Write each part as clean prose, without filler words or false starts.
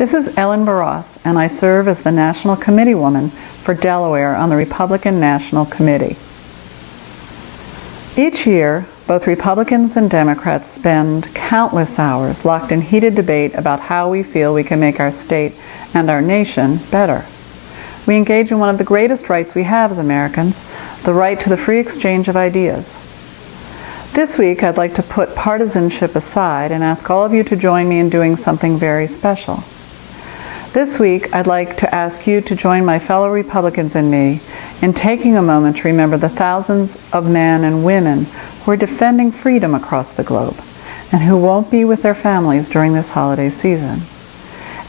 This is Ellen Barros, and I serve as the National Committeewoman for Delaware on the Republican National Committee. Each year, both Republicans and Democrats spend countless hours locked in heated debate about how we feel we can make our state and our nation better. We engage in one of the greatest rights we have as Americans, the right to the free exchange of ideas. This week, I'd like to put partisanship aside and ask all of you to join me in doing something very special. This week, I'd like to ask you to join my fellow Republicans and me in taking a moment to remember the thousands of men and women who are defending freedom across the globe and who won't be with their families during this holiday season.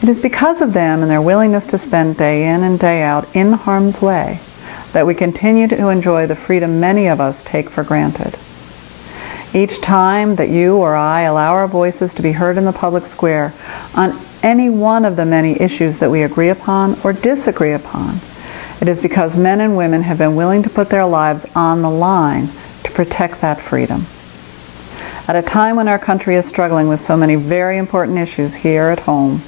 It is because of them and their willingness to spend day in and day out in harm's way that we continue to enjoy the freedom many of us take for granted. Each time that you or I allow our voices to be heard in the public square on any one of the many issues that we agree upon or disagree upon, it is because men and women have been willing to put their lives on the line to protect that freedom. At a time when our country is struggling with so many very important issues here at home,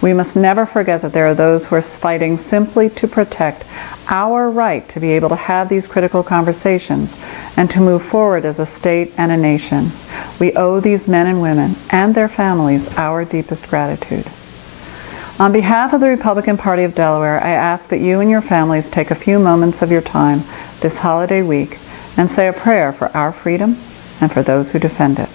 we must never forget that there are those who are fighting simply to protect our right to be able to have these critical conversations and to move forward as a state and a nation. We owe these men and women and their families our deepest gratitude. On behalf of the Republican Party of Delaware, I ask that you and your families take a few moments of your time this holiday week and say a prayer for our freedom and for those who defend it.